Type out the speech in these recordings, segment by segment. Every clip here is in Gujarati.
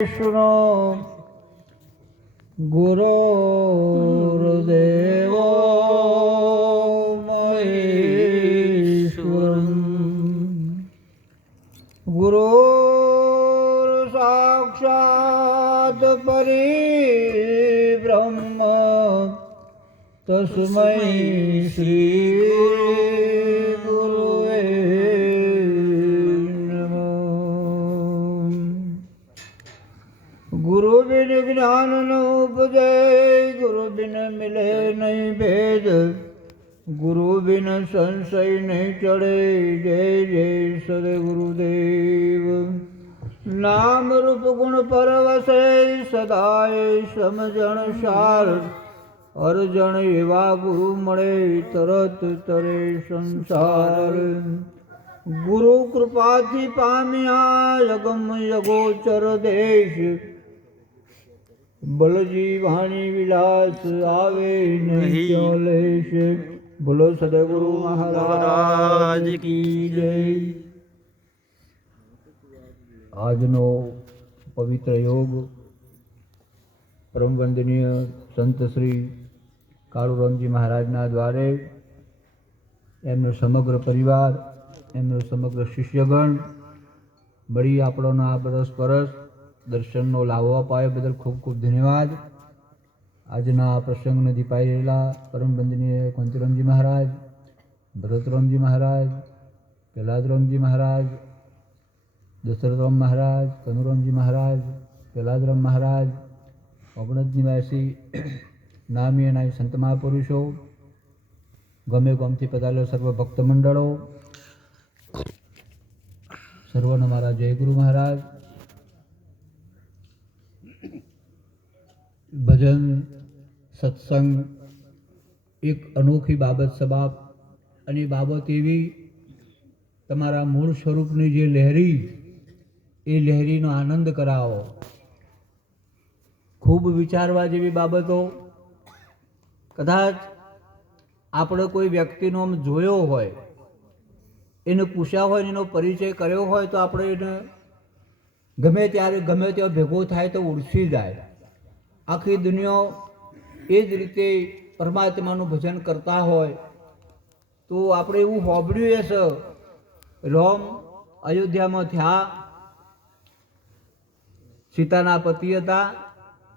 વિષ્ણુ ગુરુર્દેવો મહેશ્વર ગુરુર સાક્ષાત પરિબ્રહ્મ તસ્મૈ શ્રી ગુરુવે નમઃ। गुरु बिन ज्ञान न उपजय, गुरु बिन मिले नहीं भेद, गुरु बिन संशय नहीं चढ़े। जय जय सदगुरुदेव। नाम रूप गुण परवसे सदाय समझण सार, अर्जण एवा गुरु મળે તરત તરે સંસાર। ગુરુ કૃપાથી પામ્યા યગમ યગોચર દેશ, બલજી વાણી વિલાસ આવે નહીં લેશ। બોલો સદગુરુ મહારાજ કી જય। આજનો પવિત્ર યોગ પરમ વંદનીય સંત શ્રી કાળુરામજી મહારાજના દ્વારે એમનો સમગ્ર પરિવાર, એમનો સમગ્ર શિષ્યગણ મળી આપણોનો આ બરસ પરસ દર્શનનો લાવો અપાયો બદલ ખૂબ ખૂબ ધન્યવાદ। આજના આ પ્રસંગને દીપાઈ રહેલા પરમ વંદનીય કોંતીરામજી મહારાજ, ભરતરામજી મહારાજ, પ્રહલાદરામજી મહારાજ, દશરથરામ મહારાજ, કનુરામજી મહારાજ, પ્રહલાદરામ મહારાજ, ઓગણજ નિવાસી નામી અનામી સંત મહાપુરુષો, ગમે ગામથી પધારેલા સર્વ ભક્ત મંડળો, સર્વને મારા જય ગુરુ મહારાજ। ભજન સત્સંગ એક અનોખી બાબત સબાબ, અને બાબત એવી તમારા મૂળ સ્વરૂપની જે લહેરી, એ લહેરીનો આનંદ કરાવો। ખૂબ વિચારવા જેવી બાબતો। કદાચ આપણે કોઈ વ્યક્તિનો આમ જોયો હોય, એને પૂછ્યા હોય, એનો પરિચય કર્યો હોય, તો આપણે એને ગમે ત્યારે ગમે ત્યાં ભેગો થાય તો ઉડસી જાય। આખી દુનિયા એ જ રીતે પરમાત્માનું ભજન કરતા હોય તો આપણે એવું સાંભળ્યું છે, રામ અયોધ્યામાં થયા, સીતાના પતિ હતા,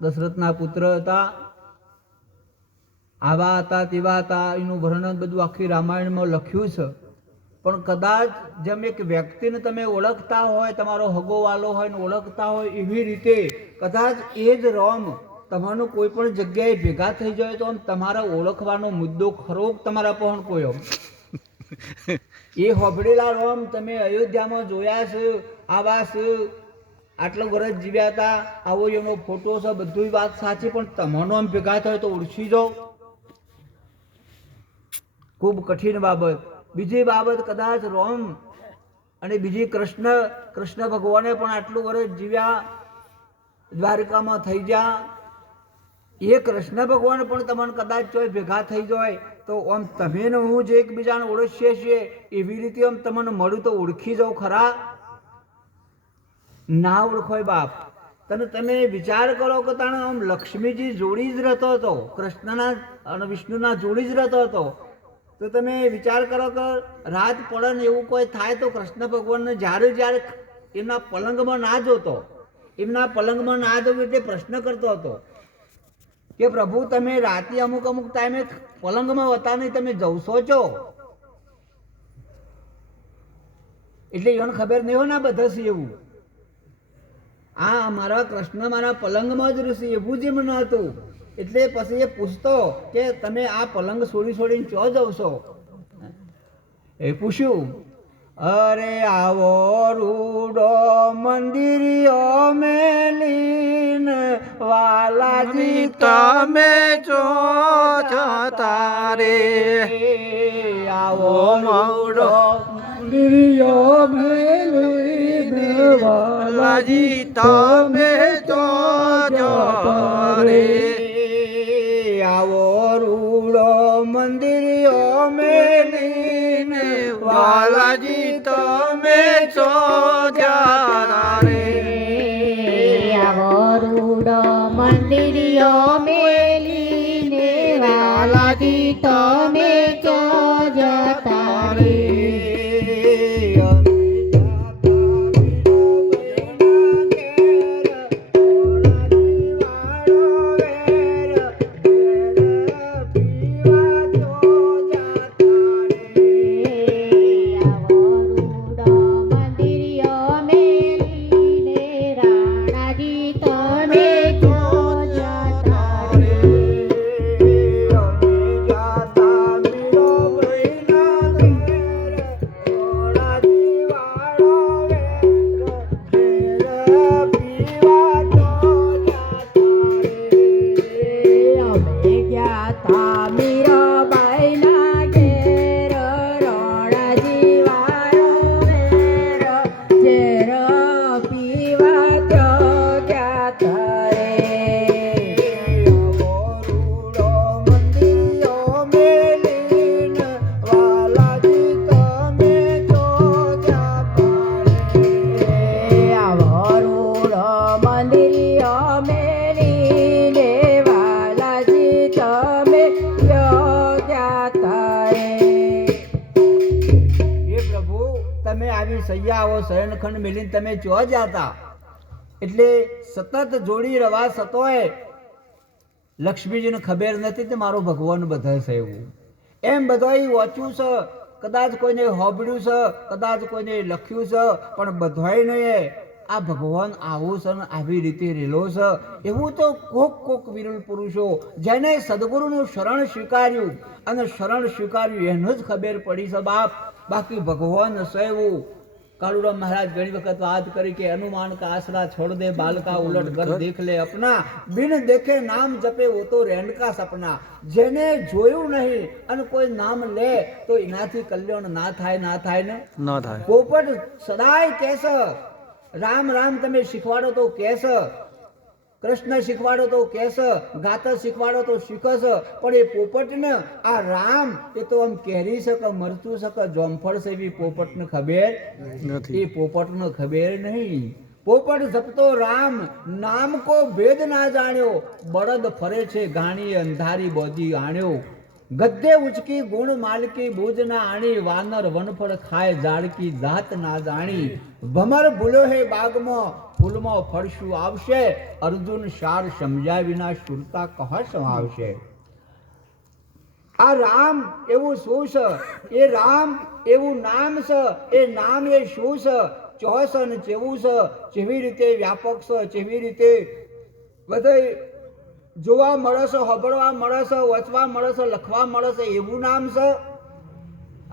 દશરથના પુત્ર હતા, આવા હતા તેવા હતા, એનું વર્ણન બધું આખી રામાયણમાં લખ્યું છે। પણ કદાચ જેમ એક વ્યક્તિને તમે ઓળખતા હોય, તમારો હગોવાલો હોય ને ઓળખતા હોય, એવી રીતે કદાચ એ જ રામ તમારું કોઈ પણ જગ્યાએ ભેગા થઈ જાય તો આમ તમારા ઓળખવાનો મુદ્દો ખરો તમારા પણ કોઈ એ હોબળેલા રામ તમે અયોધ્યામાં જોયા છે, આવા છે, આટલો વર્ષ જીવ્યા હતા, આવો એનો ફોટો છે, બધું વાત સાચી, પણ તમારો આમ ભેગા થાય તો ઓળખી જાઓ। ખૂબ કઠિન બાબત। બીજી બાબત, કદાચ રામ અને બીજી કૃષ્ણ ભગવાને પણ આટલું વર્ષ જીવ્યા, દ્વારકામાં થઈ ગયા, એ કૃષ્ણ ભગવાન પણ તમને કદાચ ચોય ભેગા થઈ જાય તો આમ તમે ને હું જે એકબીજાને ઓળખીએ છીએ એવી રીતે આમ તમને મળું તો ઓળખી જાઓ ખરા? ના ઓળખોય બાપ। તમે વિચાર કરો કે તાણે આમ લક્ષ્મીજી જોડી જ રહેતો હતો, કૃષ્ણના અને વિષ્ણુના જોડી જ રહેતો હતો, તો તમે વિચાર કરો કે રાત પડે ને એવું કોઈ થાય તો કૃષ્ણ ભગવાનને જ્યારે એમના પલંગમાં ના જોતો, એમના પલંગમાં ના જોવું એટલે પ્રશ્ન કરતો હતો કે પ્રભુ તમે રાતે અમુક ટાઈમે પલંગમાં હતા નહીં, તમે જવશો છો? એટલે એને ખબર નહીં હોય ને બધા છે એવું, આ મારા કૃષ્ણ મારા પલંગમાં જ રહેશે એવું જ એમ ન હતું। એટલે પછી એ પૂછતો કે તમે આ પલંગ છોડીને ચો જવશો? એ પૂછ્યું, અરે આવો રૂડો મંદિરિયો મેલીન વાલાજી તમે ચો જતા રે। આવો રૂડો મંદિરિયો મેલીન વાલાજી તમે ચો જતા રે। આવો રૂડો મંદિરિયો મેલીને વાલાજી તમે છો જતા રે। વરુડ મંદિરિયો મેલીને વાલાજી તમે ચો જતા રે. સૈયાઓ શયનખંડ મેલીને તમે ચો જાતા એટલે સતત જોડી રવા સતોય લક્ષ્મીજીને ખબર નથી કે મારો ભગવાન બધા છે એવું એમ બધાય વાંચ્યું છે, કદાચ કોઈને હોબળ્યું છે, કદાચ કોઈને લખ્યું છે, પણ બધાયને આ ભગવાન આવું છે ને આવી રીતે રેલો છે એવું તો કોક વિરલ પુરુષો જેને સદગુરુનું શરણ સ્વીકાર્યું અને શરણ સ્વીકાર્યું એનું જ ખબર પડી છે બાપ. બાકી ભગવાન છે એવું कालूराम महाराज घणी वक्त बात करी के अनुमान का आसरा छोड़ दे बालका उलट कर देख ले अपना बिन देखे नाम जपे वो तो रेंड का सपना. जेने जोयु नहीं अन कोई नाम ले तो इनाथी कल्याण ना थाय ने ना थाय. पोपट सदाय कैस राम राम तमे शिखवाड़ो तो कैस, कृष्ण शिखवाड़ो तो कैस, गाता शिखवाड़ो तो शिखस, पर ये पोपट ने आ राम ये तो हम कहरी सक मरचू सक जोमफड़ से भी पोपट ने खबर ये पोपट ने खबर नहीं. पोपट जपतो राम नाम को भेद ना जान्यो, बड़द फरे छे गाणी अंधारी बोधी आण्यो. गद्दे उचकी गुण मालकी बूझ ना आणी, वानर वनफળ खाए जाड़की जात ना जाणी. भमर भूलो है बाग में फूलમાં ફળશું આવશે, અર્જુન શાર સમજ્યા વિના શુરતા કહા સમાવશે. આ રામ એવું શું છે, એ રામ એવું નામ છે, એ નામ એ શું છે, ચોસ ને ચેવું છે, જેવી રીતે વ્યાપક છે, જેવી રીતે બધાય જોવા મળે છે, સાંભળવા મળે છે, વાંચવા મળે છે, લખવા મળે છે એવું નામ છે.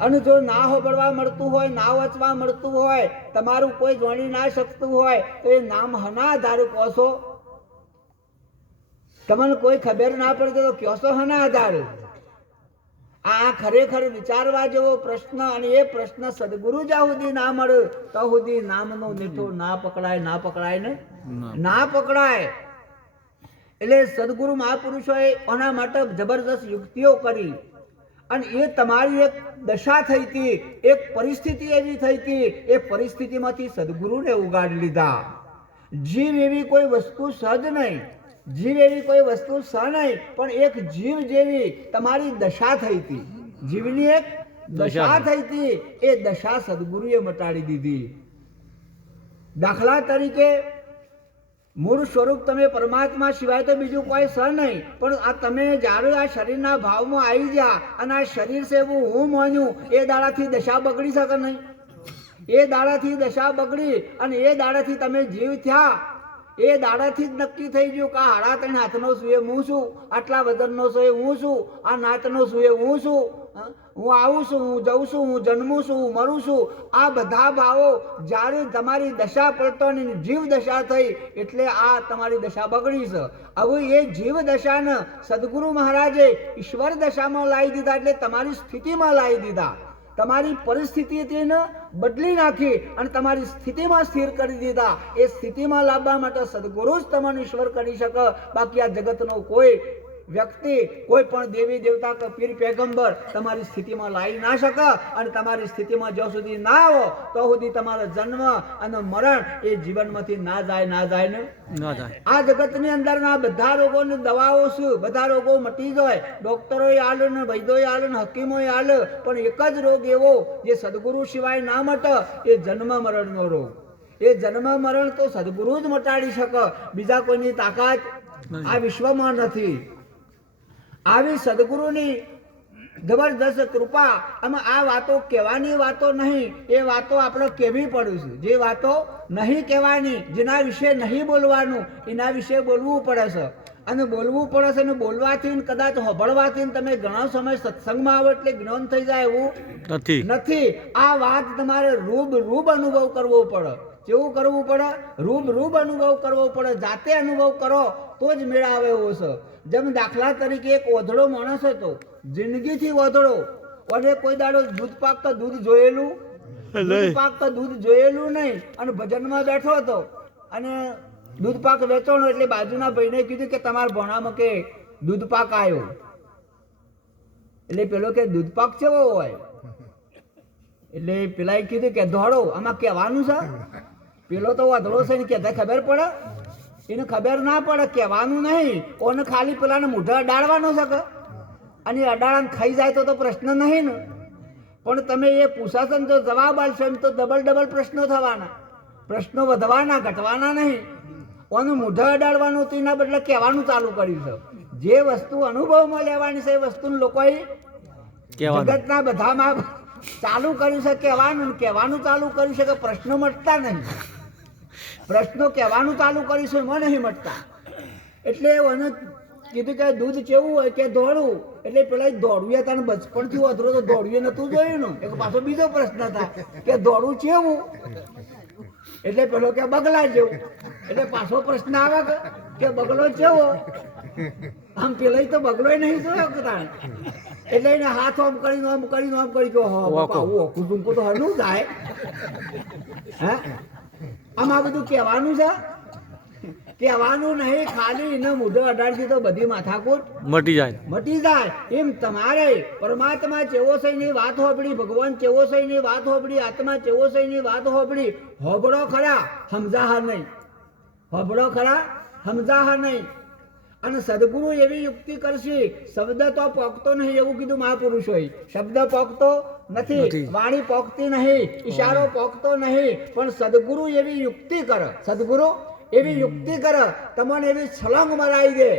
અને જો ના સાંભળવા મળતું હોય, ના વાંચવા મળતું હોય, તમારું કોઈ જાણી ના શકતું હોય તો એ નામ હના આધારે કહો છો? તમને કોઈ ખબર ના પડે તો કહો છો હના આધારે? આ ખરેખર વિચારવા જેવો પ્રશ્ન, અને એ પ્રશ્ન સદગુરુ જ્યાં સુધી ના મળે તો સુધી નામનો મીઠો ના પકડાય ને ના પકડાય. એટલે સદગુરુ મહાપુરુષોએ આના માટે જબરદસ્ત યુક્તિઓ કરી અને એ તમારી એક દશા થઈ હતી, એક પરિસ્થિતિ એવી થઈ હતી, એ પરિસ્થિતિમાંથી સદગુરુને ઉગાડી લીધા. જીવ એવી કોઈ વસ્તુ સજ નહીં, જીવ એવી કોઈ વસ્તુ સ નહીં, પણ એક જીવ જેવી તમારી દશા થઈ હતી, જીવની એક દશા થઈ હતી, એ દશા સદગુરુએ મટાડી દીધી. દાખલા તરીકે મૂળ સ્વરૂપ તમે પરમાત્મા સિવાય તો બીજું કોઈ સ નહીં, પણ આ તમે જ્યારે આ શરીરના ભાવમાં આવી ગયા અને આ શરીર છે એવું હું માન્યું, એ દાડાથી દશા બગડી શકે નહીં. એ દાડાથી દશા બગડી અને એ દાડાથી તમે જીવ થયા, એ દાડાથી જ નક્કી થઈ ગયું કે આ હાડા ત્રણ હાથનો છું એ હું છું, આટલા વજનનો છું એ હું છું, આ નાતનો છું એ હું છું, હું આવું છું, હું જઉં છું, હું જન્મું છું, હું મરું છું. આ બધા ભાવો જ્યારે તમારી દશા પલટોની જીવ દશા થઈ એટલે આ તમારી દશા બગડી છે. હવે એ જીવ દશાને સદગુરુ મહારાજે ઈશ્વર દશામાં લાવી દીધા, એટલે તમારી સ્થિતિમાં લાવી દીધા. તમારી પરિસ્થિતિને બદલી નાખી અને તમારી સ્થિતિમાં સ્થિર કરી દીધા. એ સ્થિતિમાં લાવવા માટે સદગુરુ જ તમને ઈશ્વર કરી શકે, બાકી આ જગતનો કોઈ વ્યક્તિ, કોઈ પણ દેવી દેવતા કે પીર પેગંબર તમારી સ્થિતિમાં લાવી ના શકે. અને તમારી સ્થિતિમાં જ્યાં સુધી ના આવો તો સુધી તમારો જન્મ અને મરણ એ જીવનમાંથી ના જાય ને. આ જગતની અંદરના બધા રોગોની દવાઓ શું? બધા રોગો મટી જાય. ડોક્ટરો આલે ને વૈદ્યો આલે ને હકીમો આલે, પણ એક જ રોગ એવો જે સદગુરુ સિવાય ના મટે, એ જન્મ મરણનો રોગ. એ જન્મ મરણ તો સદગુરુ જ મટાડી શકે, બીજા કોઈની તાકાત આ વિશ્વમાં નથી. આવી સદગુરુની જબરદસ્ત કૃપા. આમાં આ વાતો કહેવાની વાતો નહીં, એ વાતો આપણે કહેવી પડે છે. જે વાતો નહીં કહેવાની, જેના વિશે નહીં બોલવાનું, એના વિશે બોલવું પડે છે. અને બોલવું પડે છે, અને બોલવાથી કદાચ હોભળવાથી તમે ઘણો સમય સત્સંગમાં આવો એટલે જ્ઞાન થઈ જાય એવું નથી. આ વાત તમારે રૂબ અનુભવ કરવો પડે. કેવું કરવું પડે? રૂબ અનુભવ કરવો પડે. જાતે અનુભવ કરો તો જ મેળ આવે એવો છે. જેમ દાખલા તરીકે એક ઓધળો માણસ હતો, જિંદગીથી ઓધળો, અને કોઈ દાડો દૂધ પાક તો દૂધ જોયેલું નહીં, અને ભજનમાં બેઠો હતો, અને દૂધ પાક વેચવાનો એટલે બાજુના ભાઈને કીધું કે તમારા ભણામાં કે દૂધ પાક આવ્યો. એટલે પેલો કે દૂધ પાક કેવો હોય? એટલે પેલા કીધું કે ધોળો. આમાં કહેવાનું છે? પેલો તો વાધળો છે ને કહેતા ખબર પડે? એને ખબર ના પડે, કહેવાનું નહીં. કોને ખાલી પેલાને મોઢા અડાડવાનો છે, અને અડાડાને ખાઈ જાય તો પ્રશ્ન નહીં ને. પણ તમે એ પૂછાશે ને તો જવાબ આપશો એમ તો ડબલ પ્રશ્નો થવાના. પ્રશ્નો વધવાના, ઘટવાના નહીં. કોનું મોઢા અડાડવાનું તો એના બદલે કહેવાનું ચાલુ કર્યું છે. જે વસ્તુ અનુભવમાં લેવાની છે એ વસ્તુને લોકોએ જગતના બધામાં ચાલુ કર્યું છે કહેવાનું ચાલુ કર્યું છે કે પ્રશ્નો મટતા નહીં. પ્રશ્નો કહેવાનું ચાલુ કર્યું છે એમાં નહીં મટતા. એટલે એને કીધું કે દૂધ કેવું હોય કે દોડવું. એટલે પેલા દોડવું તને બચપણથી વધરો તો દોડવું નતું જોયું ને. એક પાછો બીજો પ્રશ્ન થાય કે દોડવું કેવું? એટલે પેલો કે બગલા જેવું. એટલે પાછો પ્રશ્ન આવે કે બગલો કેવો? આમ પેલા તો બગલો નહીં જોયો. એટલે એને હાથ આમ કરી કે કુટુંબ તો હરનું જાય. હે, આમાં બધું કહેવાનું છે? કહેવાનું નહીં, ખાલી એને મોઢો અડાડી તો બધી માથાકૂટ મટી જાય. એમ તમારે પરમાત્મા ચેવો છે એની વાત હોબળી, ભગવાન ચેવો છે એની વાત હોબળી, આત્મા ચેવો છે એની વાત હોબળી. હોબળો ખરા, સમજાહા નહીં. હોબળો ખરા, સમજાહા નહીં. અને સદગુરુ એવી યુક્તિ કરશે, શબ્દ તો પોકતો નહીં એવું કીધું મહાપુરુષોએ. શબ્દ પોકતો નથી, વાણી પોકતી નહીં, ઈશારો પોકતો નહીં, પણ સદગુરુ એવી યુક્તિ કરે. સદગુરુ એવી યુક્તિ કરે, તમને એવી છલાંગ મરાઈ દે,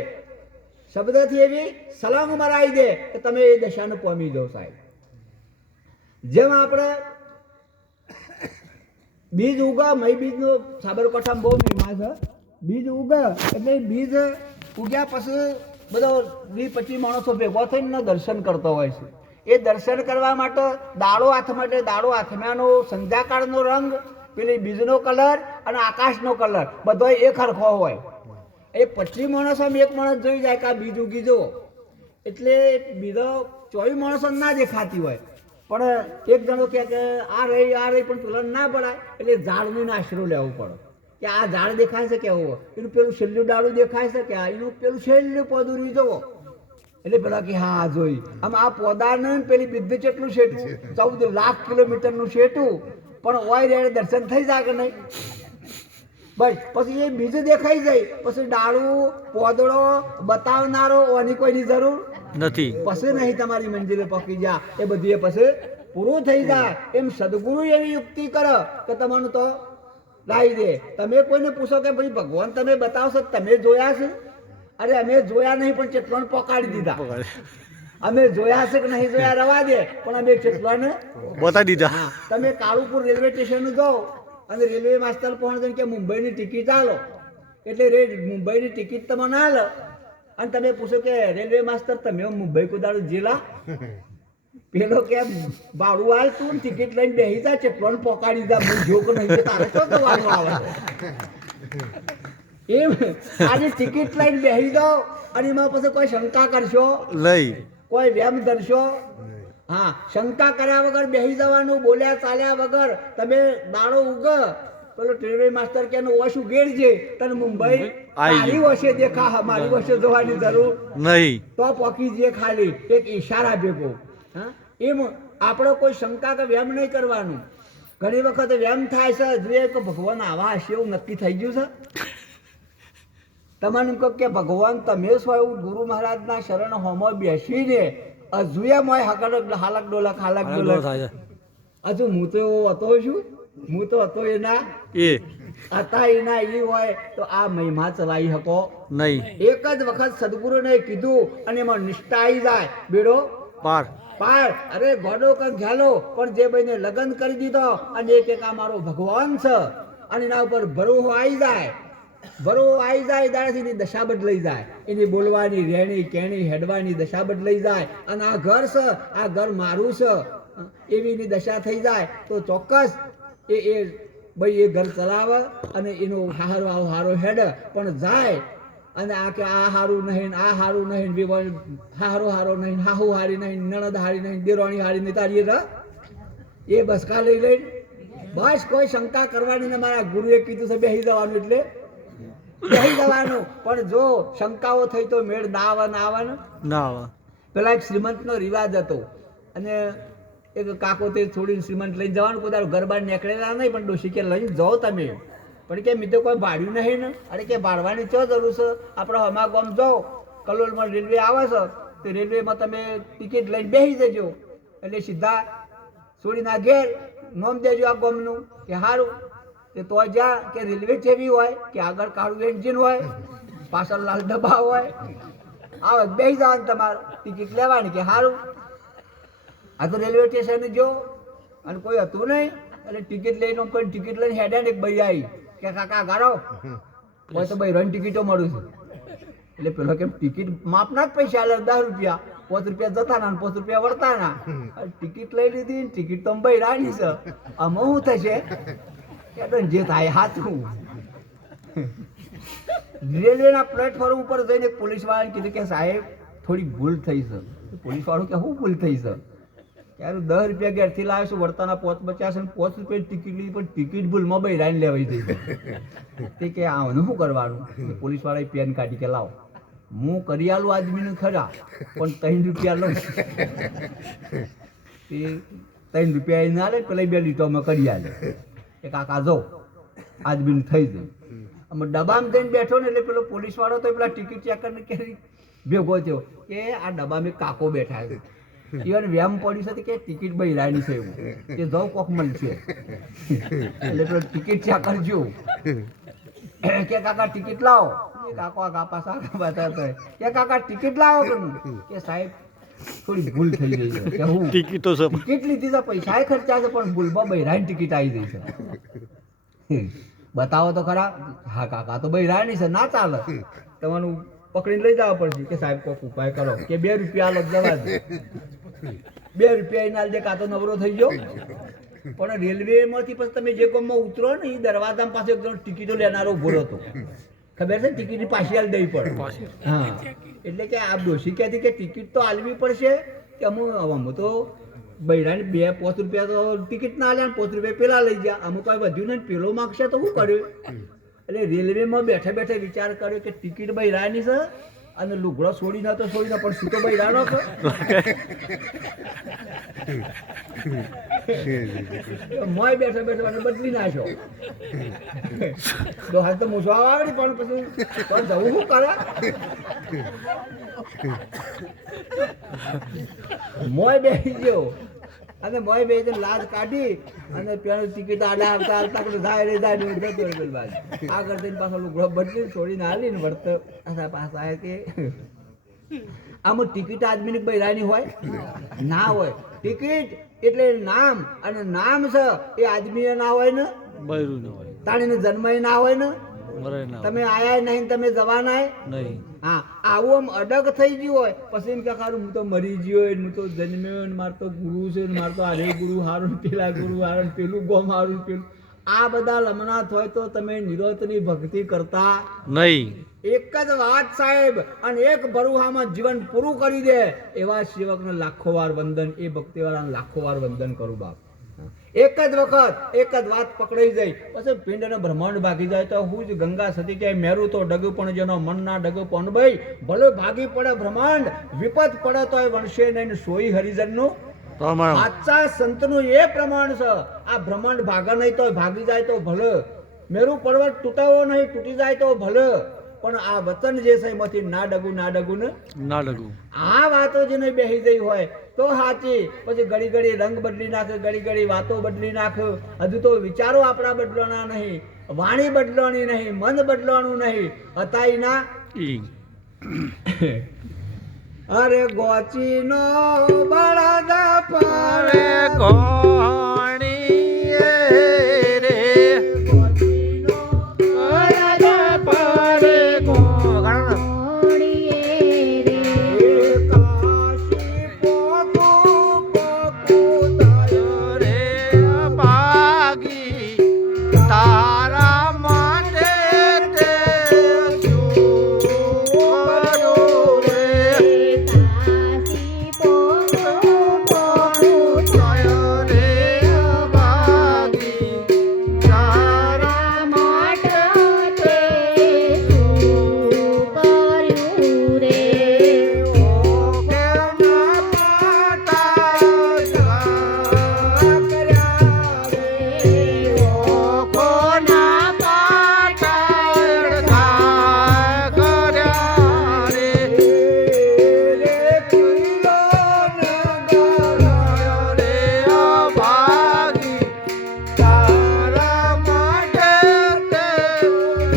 શબ્દથી એવી છલાંગ મરાઈ દે કે તમે એ દશાને પામી જાઓ. સાહેબ, જેમ આપણે બીજ ઉગા, મય બીજનો સાબરકાંઠામાં બહુ મહિમા છે. બીજ ઉગે એટલે બીજ ઉગ્યા પછી બધો 20-25 માણસો ભેગો થઈને દર્શન કરતો હોય છે. એ દર્શન કરવા માટે દાડો હાથમાંનો સંધ્યાકાળનો રંગ, પેલી બીજનો કલર અને આકાશનો કલર બધો એક હરખો હોય. એ 25 માણસોમાં એક માણસ જોઈ જાય કે આ બીજ ઉગી જુઓ. એટલે બીજો 24 માણસો ના દેખાતી હોય, પણ એક જણો કહે કે આ રહી પણ પેલો ના પડાય. એટલે ઝાડનો આશરો લેવો પડે કે આ ઝાડ દેખાય છે કેવું, એનું પેલું છેલ્લું ડાળું દેખાય છે કે એનું પેલું છેલ્લું પોદું જુઓ. એટલે પેલા કે હા જોઈ. આમ આ પોદાને પેલી બિદ્ધ કેટલું શેઠું, 14 લાખ કિલોમીટરનું શેઠું, પણ ઓય રેડે દર્શન થઈ જાય કે નહીં? બસ પછી એ બીજ દેખાઈ જાય, પછી ડાળું પોદળો બતાવનારો ઓની કોઈની જરૂર નથી. પછી નહીં તમારી મંજિલે પહોંચી જા, એ બધી પછી પૂરું થઈ જાય. એમ સદગુરુ એવી યુક્તિ કરે કે તમારું તો લાવી દે. તમે કોઈને પૂછો કે ભાઈ ભગવાન તમે બતાવશો, તમે જોયા છે? અરે અમે જોયા નહીં, પણ ચેટલોને પકાડી દીધા. અમે જોયા છે કે નહીં જોયા રવા દે, પણ અમે ચેટલોને બતાવી દીધા. તમે કાળુપુર રેલવે સ્ટેશન જાઓ અને રેલવે માસ્ટર પહોંચે કે મુંબઈની ટિકિટ આલો, એટલે મુંબઈની ટિકિટ તમને આલે, અને તમે પૂછો કે રેલવે માસ્ટર તમે મુંબઈ કુદાડું જેલા? પેલો કે ભાડું હાલ તું ટિકિટ લઈને બેસી જા, ચેટલોને પકાડી દા. હું જો કે નહીં તારે શું કરવાનું આવે? એમ આજે ટિકિટ લઈને બેસી જાઓ અને એમાં પછી કોઈ શંકા કરશો નહીં, કોઈ વેમ ધરશો. હા, શંકા કર્યા વગર બેસી જવાનું, બોલ્યા ચાલ્યા વગર. તમે દાડો ઉગ પેલો રેલવે માસ્ટર કે ઓછું ગેરજે તને મુંબઈ આઈ તારી વશે દેખા મારી વશે જોવાની જરૂર નહીં. તો પોકી જે ખાલી એક ઈશારા ભેગો. હા, એમ આપણો કોઈ શંકા કે વ્યામ નહીં કરવાનું. ઘણી વખત વ્યામ થાય છે જોઈએ કે ભગવાન આવા હશે એવું નક્કી થઈ ગયું છે. તમને કહો કે ભગવાન તમે છો એવું ગુરુ મહારાજના શરણ હોમો બેસીને અજુયામાં હાલક ડોલક થાય છે. હજુ હું તો એવો હતો છું, હું તો હતો એના એ હતા એના એ હોય તો આ મહિમા ચલાવી શકો નહીં. એક જ વખત સદગુરુને કીધું અને એમાં નિષ્ઠા આવી જાય બેડો પાર પાર. અરે ગોડો કંઈક ઘેલો પણ જે ભાઈને લગ્ન કરી દીધો અને એક આ મારો ભગવાન છે અને એના ઉપર ભરોસો આવી જાય, ભરોસો આવી જાય દાડાથી એની દશા બદલાઈ જાય, એની બોલવાની રહેણી કેણી હેડવાની દશા બદલાઈ જાય અને આ ઘર છે આ ઘર મારું છે એવી એની દશા થઈ જાય તો ચોક્કસ એ ભાઈ એ ઘર ચલાવે અને એનો હારો હેડ. પણ જાય અને આ કે આ હારું નહીં આ હારું નહીં હારો નહીં હાહુ હારી નહીં નણદ હારી નહીં દેરોણી હારી નહીં તારી એ બસકા લઈ લઈને બસ કોઈ શંકા કરવાની ને મારા ગુરુએ કીધું છે બેસી જવાનું એટલે બેસી જવાનું. પણ જો શંકાઓ થઈ તો મેળ ના આવે ના આવે. પેલા એક શ્રીમંતનો રિવાજ હતો અને એક કાકો તે થોડી શ્રીમંત લઈને જવાનું કોઈ ઘર બહાર નીકળેલા નહીં પણ ડોશી કે લઈને જાઓ તમે પણ કે મેં તો કોઈ ભાડ્યું નહીં ને. અરે કે ભાડવાની ચો જરૂર છે આપણે હમા ગામ જાઓ કલોલમાં રેલવે આવે છે તો રેલવેમાં તમે ટિકિટ લઈને બેસી જજો એટલે સીધા છોડીના ઘેર નોમ દેજો આ ગામનું કે સારું તે તો જા કે રેલવે જેવી હોય કે આગળ કાળું એન્જિન હોય પાછળ લાલ ડબ્બા હોય આવે બેસી જવાનું તમારે ટિકિટ લેવાની કે સારું. આ તો રેલવે સ્ટેશન જો અને કોઈ હતું નહીં એટલે ટિકિટ લઈને કોઈ ટિકિટ લઈને હેડ્યા ને એક ભાઈ આવી કે કાકા ગારો હોય તો ભાઈ રન ટિકિટો મળું છું એટલે પેલો કેમ ટિકિટ માપના જ પૈસા લે 10 રૂપિયા 5 રૂપિયા જતા ના 5 રૂપિયા વળતા ના ટિકિટ લઈ લીધી ટિકિટ તો ભાઈ રાણી છે આમાં શું થશે કે જે થાય હાથું. રેલવેના પ્લેટફોર્મ ઉપર જઈને પોલીસ વાળાને કીધું કે સાહેબ થોડી ભૂલ થઈ છે. પોલીસ વાળું કે શું ભૂલ થઈ છે? ત્યારે 10 રૂપિયા ઘેરથી લાવ્યો છું વળતાના 5 50 અને 5 રૂપિયા ટિકિટ લીધી પણ ટિકિટ ભૂલમાં ભાઈ રાઈને લેવાઈ થઈ તે કે આનું શું કરવાનું? પોલીસ વાળાએ પેન કાઢી કે લાવો હું કરી આલું આદમીને ખરા પણ 3 રૂપિયા લઉં. તે 3 રૂપિયા એ ના લે પેલા 2 લીટોમાં કરી આલે કે કાકા જો આદમીને થઈ જાય. અમે ડબ્બામાં જઈને બેઠો ને એટલે પેલો પોલીસ વાળો તો પેલા ટિકિટ ચેક કરીને કે ભેગો થયો કે આ ડબ્બામાં કાકો બેઠા છે ઈવન વ્યામ પડી છે કે ટિકિટ ભાઈ રાણી છે એવું કે જાઉં કોક મળશે એટલે પેલો ટિકિટ ચેક કરજો કે કાકા ટિકિટ લાવો એ કાકો આ કાપા સાકા બતાવતો કે કાકા ટિકિટ લાવો કે સાહેબ થોડી ભૂલ થઈ ગઈ છે કે હું ટિકિટો છે ટિકિટ લીધી છે પૈસા ખર્ચા છે પણ ભૂલમાં બૈરાની ટિકિટ આવી ગઈ છે. બતાવો તો ખરા. હા કાકા તો બૈરાની છે ના ચાલે તમારું પકડીને લઈ જવા પડશે કે સાહેબ કોઈક ઉપાય કરો કે 2 રૂપિયા અલગ જવા દે 2 રૂપિયા એના લીધે કાં તો નવરો થઈ ગયો. પણ રેલવેમાંથી પછી તમે જે ગામમાં ઉતરો ને એ દરવાજામાં પાસે એક જણ ટિકિટો લેનારો ઉભો હતો ખબર છે ટિકિટની પાછી આલી દેવી પડે. હા એટલે કે આ ડોશી કહેતી કે ટિકિટ તો આલવી પડશે કે અમુક તો બૈરાને 2-5 રૂપિયા તો ટિકિટ ના લે 5 રૂપિયા પેલા લઈ ગયા અમુક કોઈ વધ્યું નહીં પેલો માગશે તો શું કર્યું? એટલે રેલવેમાં બેઠા બેઠા વિચાર કર્યો કે ટિકિટ બૈરાની છે અને લુગડો છોડી ના તો છોડી ના પણ સીટો બૈરાનો છે. મોય બેઠા બેઠા મને બદલી નાખ્યો તો હાલ તો મૂસવા આવડી પણ પછી પણ જવું શું કરે મોય બેસી ગયો અને મોય બેસી લાજ કાઢી અને પેલું ટિકિટ આડા આવતા આવતા જાય રે જાય આગળ જઈને પાછો લુગડો બદલી છોડીને હાલીને વળતો પાછા કે આમાં ટિકિટ આદમીની બૈરાની હોય ના હોય. ટિકિટ એટલે નામ અને નામ છે એ આદમી ના હોય ને બૈરું ના હોય તાણીને જન્મ ના હોય ને તમે આયા નહીં તમે જવાના નહીં. હા આવું આમ અડગ થઈ ગયું હોય પછી એમ કે ખારું હું તો મરી ગયો હું તો જન્મ્યો ને મારે તો ગુરુ છે ને મારે તો આરે ગુરુ હારું પેલા ગુરુ હારું પેલું ગોમ હારું પેલું આ બધા લમણા હોય તો તમે નિરતની ભક્તિ કરતા નહીં. એક જ વાત સાહેબ અને એક ભરુહામાં જીવન પૂરું કરી દે એવા સેવકને લાખો વાર વંદન એ ભક્તિવાળાને લાખો વાર વંદન કરું બાપ. એક જ વખત એક જ વાત પકડાઈ જાય પછી પિંડ અને બ્રહ્માંડ ભાગી જાય તો હું જ ગંગા સતી કે મેરું તો ડગું પણ જેનો મન ના ડગું પણ ભાઈ ભલે ભાગી પડે બ્રહ્માંડ વિપત પડે તો એ વંશે નહીં સોઈ હરિજનનું પ્રમાણ સાચા સંતનું એ પ્રમાણ છે. આ બ્રહ્માંડ ભાગા નહીં તો ભાગી જાય તો ભલે, મેરુ પર્વત તૂટાવો નહીં તૂટી જાય તો ભલે, પણ આ વચન જે છે એમાંથી ના ડગું ને ના ડગું. આ વાતો જેને બેહી ગઈ હોય તો સાચી. પછી ઘડી ઘડી રંગ બદલી નાખે, ઘડી ઘડી વાતો બદલી નાખે. હજુ તો વિચારો આપણા બદલવાના નહીં, વાણી બદલવાની નહીં, મન બદલવાનું નહીં. હતાઈના ઈ અરે ગોચીનો બળદ પડે કોણી રે ગોચીનો બળદ પડે કોણીએ રે. કાશી પોકું થયો રે ભાગી તારા માટે તે શું કરું રે. કાશી પોકું થયો રે ભાગી તારા માટે તે શું કર્યું રે. કોના પાટણ થાય કર્યા રે. રે ભાગી તારા માટે તે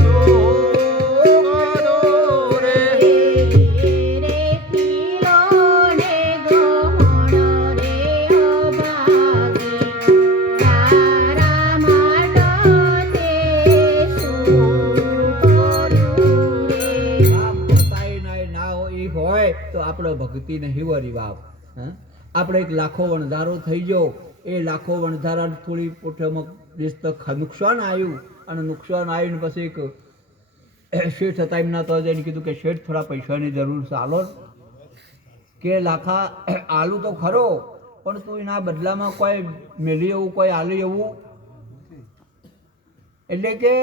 શું કરું રે. રે પીલો ને ગોમણ રે અભાગી તારા માટે તે શું કર્યું રે. હોય તો આપણો ભક્તિ નહીં વરી બાપ. આપણે એક લાખો વણધારો થઈ ગયો, એ લાખો વણધારા થોડી પોઠામાં નુકસાન આવ્યું, અને નુકસાન આવ્યું ને પછી એક શેઠ હતા એમના તો જઈને કીધું કે શેઠ થોડા પૈસાની જરૂર છે આલો. કે લાખા આલુ તો ખરો, પણ તું એના બદલામાં કોઈ મેલી એવું કોઈ આલી એવું, એટલે કે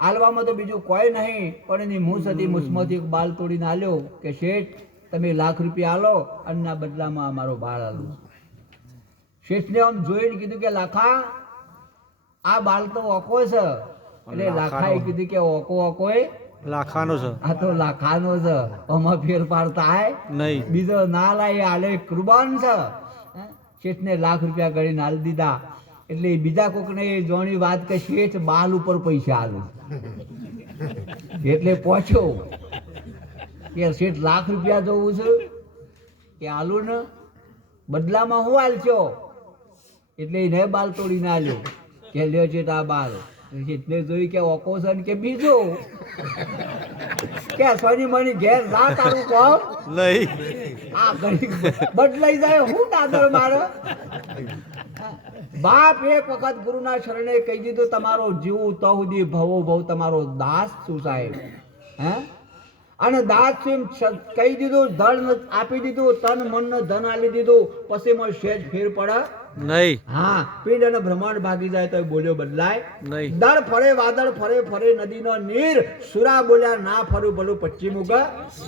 આલવામાં તો બીજું કોઈ નહીં, પણ એની મૂછ હતી, મૂછમાંથી એક બાલ તોડીને આલ્યો કે શેઠ તમે ₹1,00,000 આલો અને ના બદલામાં અમારો બાળ આલો. શેઠને આમ જોઈને કીધું કે લાખા આ બાલ તો ઓકો છે. એટલે લાખાએ કીધું કે ઓકો એ લાખાનો છે આ તો લાખાનો છે, આમાં ફેરફાર થાય નહીં. બીજો ના લાય આલે કુરબાન છે. શેઠને ₹1,00,000 ગણીને હાલ દીધા. એટલે બીજા કોકને એ જોણી વાત કે શેઠ બાલ ઉપર પૈસા આલું. એટલે પહોંચ્યો કે શેઠ ₹1,00,000 જોવું છે કે આલુ ને બદલામાં હું આલશો? એટલે એને બાલ તોડીને આલ્યો કે લ્યો શેઠ આ બાલ. શેઠને જોયું કે ઓકો છે ને કે બીજો કે સોની મની ઘેર જા તારું કોમ નહીં. આ ઘડી બદલાઈ જાય હું દાદર મારો. બાપ એક વખત ગુરુના શરણે કહી દીધું તમારો જીવ તો સુધી ભવો ભવ તમારો દાસ છું સાહેબ. હે અને દાસ છું કહી દીધું, ધન આપી દીધું, તન મન ધન આપી દીધું, પછી માં શેજ ફેર પડે નહીં. હા. પિંડ અને બ્રહ્માંડ ભાગી જાય તો બોલ્યો બદલાય નહીં. દળ ફરે વાદળ ફરે ફરે નદીનો નીર, સુરા બોલ્યા ના ફરું ભલું પશ્ચિમ ઉગ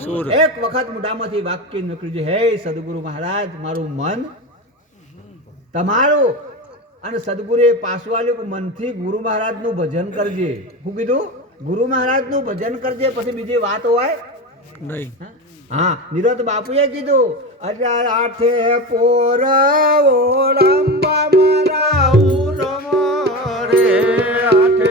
સુર. એક વખત મોઢામાંથી વાક્ય નીકળ્યું છે, હે સદગુરુ મહારાજ મારું મન તમારું. અને સદગુરુએ પાછું આલ્યું કે મનથી ગુરુ મહારાજનું ભજન કરજે. શું કીધું? ગુરુ મહારાજનું ભજન કરજે, પછી બીજી વાત હોય નહીં. હા. નિરત બાપુએ કીધું 18 પોર ઓળંબા મારા ઉરમ રે 8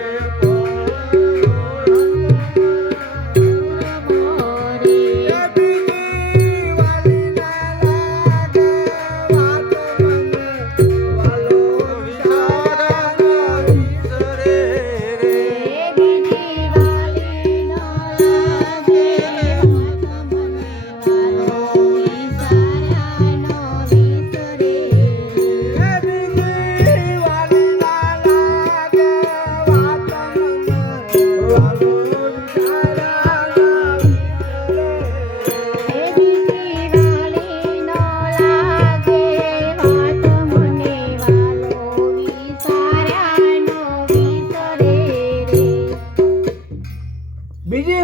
વાલી ના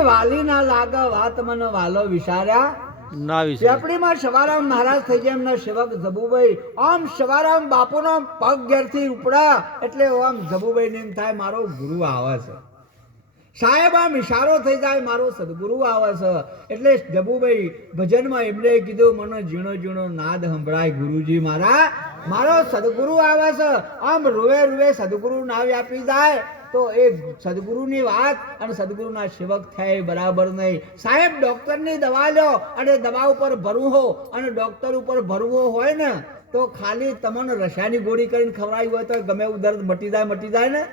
વાલી ના લાગે વાત મને વાલો વિચાર્યા ના વિશે પેપડીમાં સવારામ મહારાજ થઈ ગયા એમના સેવક જબુભાઈ આમ સવારામ બાપુનો પગ ઘેરથી ઉપડા એટલે આમ જબુભાઈ ને એમ થાય મારો ગુરુ આવે છે સાહેબ આમ ઇશારો થઈ જાય મારો સદગુરુ આવે છે એટલે જબુભાઈ ભજનમાં એમને કીધું મને ઝીણો ઝીણો નાદ સંભળાય ગુરુજી મારો સદગુરુ આવે છે આમ રૂવે રૂવે સદગુરુ નાવ આપી જાય તો એ સદગુરુની વાત અને સદગુરુના સેવક થાય બરાબર નહીં સાહેબ ડોક્ટરની દવા લો અને દવા ઉપર ભરવું હો અને ડોક્ટર ઉપર ભરવું હોય ને તો ખાલી તમને રસાની ગોળી કરીને ખવડાવી હોય તો ગમે એવું દર્દ મટી જાય ને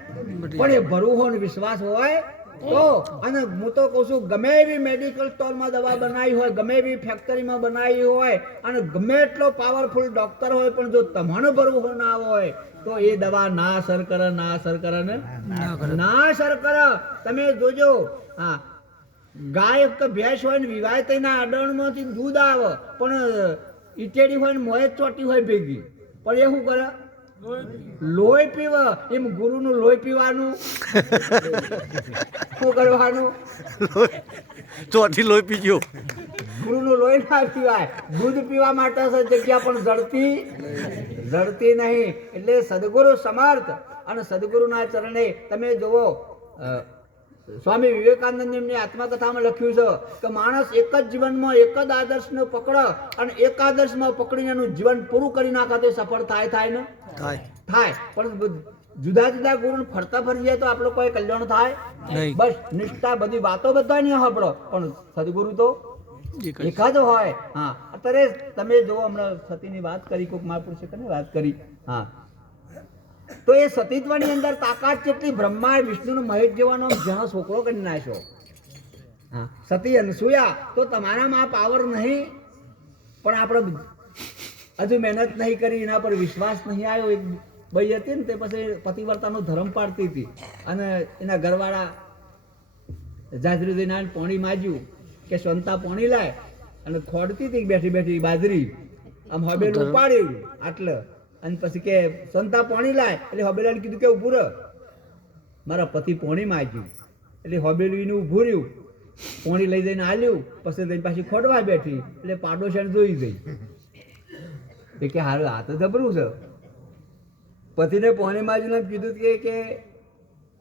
પણ એ ભરવું હોય ને વિશ્વાસ હોય તો અને હું તો કહું છું ગમે એવી મેડિકલ સ્ટોરમાં દવા બનાવી હોય ગમે એવી ફેક્ટરીમાં બનાવી હોય અને ગમે એટલો પાવરફુલ ડોક્ટર હોય પણ જો તમને ભરવું ના હોય તો એ દવા ના અસર કરે ના અસર કરે તમે જોજો હા ગાય કે ભેંસ હોય ને વિવાહ તેના આડણમાંથી દૂધ આવે પણ ઈટેડી હોય ને મોય ચોટી હોય ભેગી પણ એ શું કરે લોહી પીવા એમ ગુરુનું લોહી પીવાનું શું કરવાનું ચોથી લોહી પીજો ગુરુનું લોહી ના પીવાય દૂધ પીવા માટે જગ્યા પણ જડતી નહીં એટલે સદગુરુ સમર્થ અને સદગુરુના ચરણે તમે જુઓ સ્વામી વિવેકાનંદ એમની આત્મકથામાં લખ્યું છે કે માણસ એક જ જીવનમાં એક જ આદર્શને પકડે અને એક આદર્શમાં પકડીને એનું જીવન પૂરું કરી નાખે તો સફળ થાય ને થાય પણ જુદા જુદા ગુરુ ફરતા ફરી જાય તો આપણો કોઈ કલ્યાણ થાય બસ નિષ્ઠા બધી વાતો બધા નહીં સાંભળો પણ સદગુરુ તો એક જ હોય હા અત્યારે તમે જો હમણાં સતીની વાત કરી કોઈક મહાપુરુષે કને વાત કરી હા તો એ સતીત્વની અંદર તાકાત કેટલી બ્રહ્મા વિષ્ણુ મહેશ જેવાનો જેનો છોકરો કરી નાખ્યો હા સતી અનસુયા તો તમારામાં પાવર નહીં પણ આપણે હજુ મહેનત નહીં કરી એના પર વિશ્વાસ નહીં આવ્યો એક ભાઈ હતી ને તે પછી પતિવ્રતાનો ધર્મ પાડતી હતી અને એના ઘરવાળા જાજરી દઈને પોણી માજ્યું કે સંતા પોણી લાય અને ખોડતી હતી બેઠી બેઠી બાજરી આમ હબેલું ઉપાડ્યું આટલે અને પછી કે સંતા પોણી લાય એટલે હબેલાને કીધું કે ઊભું રહ મારા પતિ પોણી માગ્યું એટલે હબેલું એને ઊભું રહ્યું પોણી લઈ જઈને આલ્યું પછી લઈને પાછી ખોડવા બેઠી એટલે પાડોશણ જોઈ ગઈ એ કે હારું આ તો જબરું છે પતિને પોણી માજીને કીધું કે